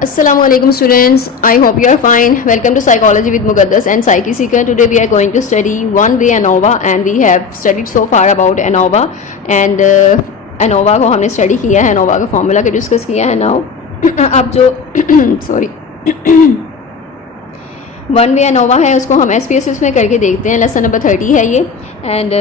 Assalamu alaikum students. I hope you are fine. Welcome to Psychology with Muqaddas and Psyche Seeker. Today we are going to study one way ANOVA and we have studied so far about ANOVA and ANOVA को हमने study किया है, ANOVA का formula को discuss किया है. Now अब जो सॉरी वन वे एनोवा है उसको हम SPSS में करके देखते हैं. लेसन नंबर 30 है ये. And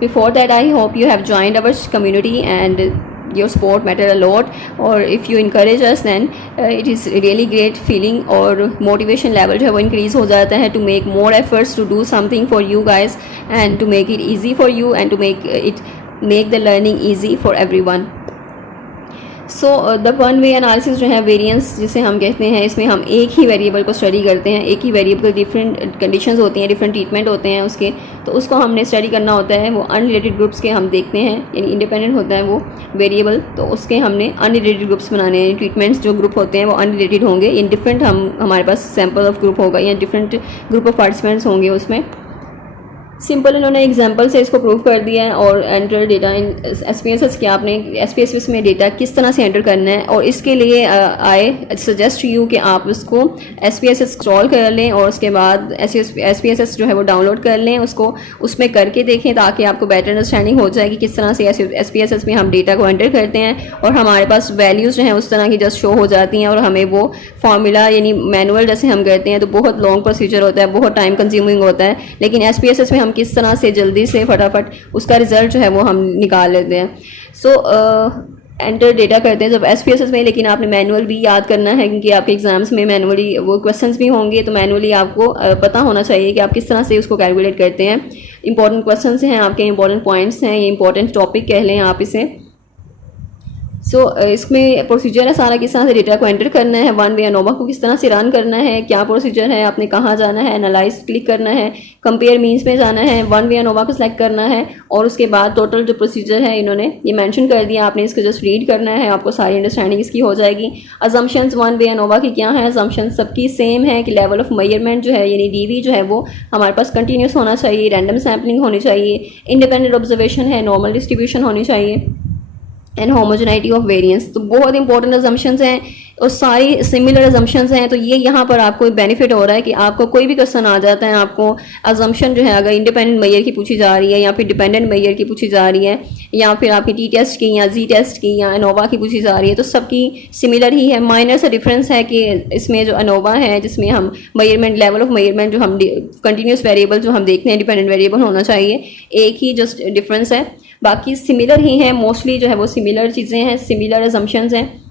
before that I hope you have joined our community and your support matter a lot, or if you encourage us then it is really great feeling और motivation level जो है वो increase हो जाता है to make more efforts to do something for you guys and to make it easy for you and to make the learning easy for everyone. So the one way analysis जो है variance जिसे हम कहते हैं, इसमें हम एक ही variable को स्टडी करते हैं. एक ही वेरिएबल डिफरेंट कंडीशंस होती हैं, डिफरेंट ट्रीटमेंट होते हैं उसके, तो उसको हमने स्टडी करना होता है. वो अनरिलेटेड ग्रुप्स के हम देखते हैं, यानी इंडिपेंडेंट होता है वो वेरिएबल, तो उसके हमने अनरिलेटेड ग्रुप्स बनाने हैं. ट्रीटमेंट्स जो ग्रुप होते हैं वो अनरिलेटेड होंगे, इन डिफरेंट हमारे पास सैम्पल ऑफ ग्रुप होगा या डिफरेंट ग्रुप ऑफ पार्टिसिपेंट्स होंगे उसमें. सिंपल इन्होंने एग्जांपल से इसको प्रूव कर दिया है. और एंटर डेटा इन SPSS के आपने SPSS में डेटा किस तरह से एंटर करना है, और इसके लिए आई सजेस्ट यू कि आप उसको SPSS इंस्टॉल कर लें और उसके बाद SPSS जो है वो डाउनलोड कर लें, उसको उसमें करके देखें ताकि आपको बेटर अंडरस्टैंडिंग हो जाए कि किस तरह से SPSS में हम डेटा को एंटर करते हैं और हमारे पास वैल्यूज़ जो हैं उस तरह की जस्ट शो हो जाती हैं. और हमें वो फार्मूला यानी मैनुअल जैसे हम करते हैं तो बहुत लॉन्ग प्रोसीजर होता है, बहुत टाइम कंज्यूमिंग होता है, लेकिन SPSS में हम किस तरह से जल्दी से फटाफट उसका रिजल्ट जो है वो हम निकाल लेते हैं. सो एंटर डेटा करते हैं जब SPSS में, लेकिन आपने मैनुअल भी याद करना है क्योंकि आपके एग्जाम्स में मैनुअली वो क्वेश्चंस भी होंगे, तो मैनुअली आपको पता होना चाहिए कि आप किस तरह से उसको कैलकुलेट करते हैं. इंपॉर्टेंट क्वेश्चंस हैं आपके, इंपॉर्टेंट पॉइंट्स हैं, ये इंपॉर्टेंट टॉपिक कह लें आप इसे. सो इसमें प्रोसीजर है सारा, किस तरह से डेटा को एंटर करना है, वन वे एनोवा को किस तरह से रन करना है, क्या प्रोसीजर है, आपने कहाँ जाना है, एनालाइज क्लिक करना है, कंपेयर मीन्स में जाना है, वन वे एनोवा को सिलेक्ट करना है, और उसके बाद टोटल जो प्रोसीजर है इन्होंने ये मेंशन कर दिया. आपने इसको जस्ट रीड करना है, आपको सारी अंडरस्टैंडिंग इसकी हो जाएगी. अजम्पशंस वन वे एनोवा की क्या है, अजम्पशंस सबकी सेम है कि लेवल ऑफ मेजरमेंट जो है यानी DV जो है वो हमारे पास कंटिन्यूस होना चाहिए, रैंडम सैम्पलिंग होनी चाहिए, इंडिपेंडेंट ऑब्जर्वेशन है, नॉर्मल डिस्ट्रीब्यूशन होनी चाहिए एंड होमोजेनिटी ऑफ वेरिएंस. तो बहुत इंपॉर्टेंट अजम्पशंस हैं और सारी सिमिलर अजम्पशंस हैं. तो ये यहाँ पर आपको बेनिफिट हो रहा है कि आपको कोई भी क्वेश्चन आ जाता है, आपको अजम्पशन जो है अगर इंडिपेंडेंट मेजर की पूछी जा रही है या फिर डिपेंडेंट मेजर की पूछी जा रही है या फिर आपकी T टेस्ट की या Z टेस्ट की या एनोवा की पूछी जा रही है, तो सबकी सिमिलर ही है. माइनर सा डिफरेंस है कि इसमें जो एनोवा है जिसमें हम मेजरमेंट लेवल ऑफ मेजरमेंट जो हम कंटिन्यूस वेरिएबल जो हम देखते हैं डिपेंडेंट वेरिएबल होना चाहिए, एक ही जस्ट डिफरेंस है, बाकी सिमिलर ही हैं. मोस्टली जो है वो सिमिलर चीज़ें हैं, सिमिलर अजम्पशंस हैं.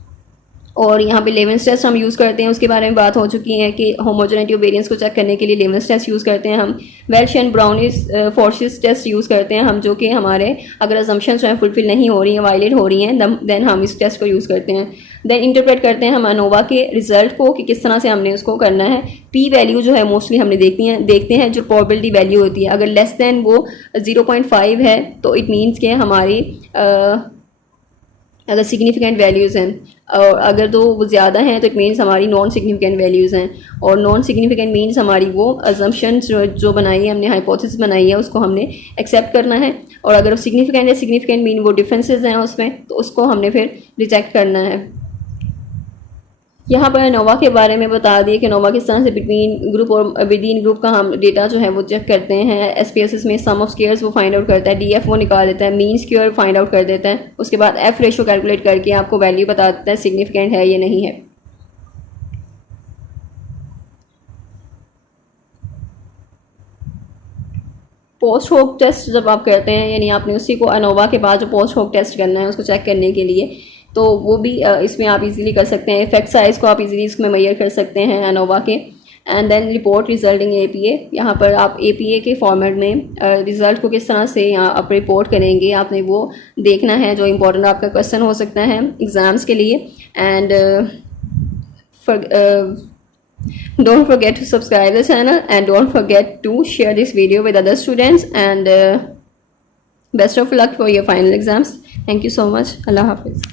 और यहाँ पे लेवेंस टेस्ट हम यूज़ करते हैं, उसके बारे में बात हो चुकी है कि होमोजेनिटी ऑफ वेरिएंस को चेक करने के लिए लेवेंस टेस्ट यूज़ करते हैं हम. Welch and Brown Forsythe test use करते हैं हम, जो कि हमारे अगर अजम्पशंस जो है फुलफिल नहीं हो रही हैं, वायलेट हो रही हैं, देन हम इस टेस्ट को यूज़ करते हैं. देन इंटरप्रेट करते हैं हम एनोवा के रिजल्ट को कि किस तरह से हमने उसको करना है. P वैल्यू जो है मोस्टली हमने देखते हैं जो प्रोबेबिलिटी वैल्यू होती है, अगर लेस देन वो 0.5 है तो इट मीन्स के हमारी अगर सिग्निफिकेंट वैल्यूज़ हैं, और अगर तो वो ज़्यादा हैं तो इट मीन्स हमारी नॉन सिग्निफिकेंट वैल्यूज़ हैं. और नॉन सिग्निफिकेंट मीन्स हमारी वो अजम्पशन जो बनाई है हमने, हाइपोथेसिस बनाई है, उसको हमने एक्सेप्ट करना है. और अगर सिग्निफिकेंट है, सिग्निफिकेंट मीन वो डिफरेंसेस हैं उसमें, तो उसको हमने फिर रिजेक्ट करना है. यहाँ पर एनोवा के बारे में बता दिए कि एनोवा किस तरह से बिटवीन ग्रुप और विद इन ग्रुप का हम डेटा जो है वो चेक करते हैं. SPSS में सम ऑफ स्क्वायर्स वो फाइंड आउट करता है, DF वो निकाल देता है, मीन स्क्वायर फाइंड आउट कर देता है, उसके बाद F रेशो कैलकुलेट करके आपको वैल्यू बता देता है सिग्निफिकेंट है या नहीं है. पोस्ट होक टेस्ट जब आप करते हैं, यानी आपने उसी को एनोवा के बाद जो पोस्ट होक टेस्ट करना है उसको चेक करने के लिए, तो वो भी इसमें आप इजीली कर सकते हैं. इफेक्ट साइज़ को आप इजीली इसमें मेजर कर सकते हैं एनोवा के. And then report resulting APA, यहाँ पर आप APA के फॉर्मेट में रिज़ल्ट को किस तरह से यहाँ आप रिपोर्ट करेंगे, आपने वो देखना है, जो इंपॉर्टेंट आपका क्वेश्चन हो सकता है एग्ज़ाम्स के लिए. And don't forget to subscribe the channel and don't forget to share this video with other students, and best of luck for your final exams. Thank you so much. Allah Hafiz.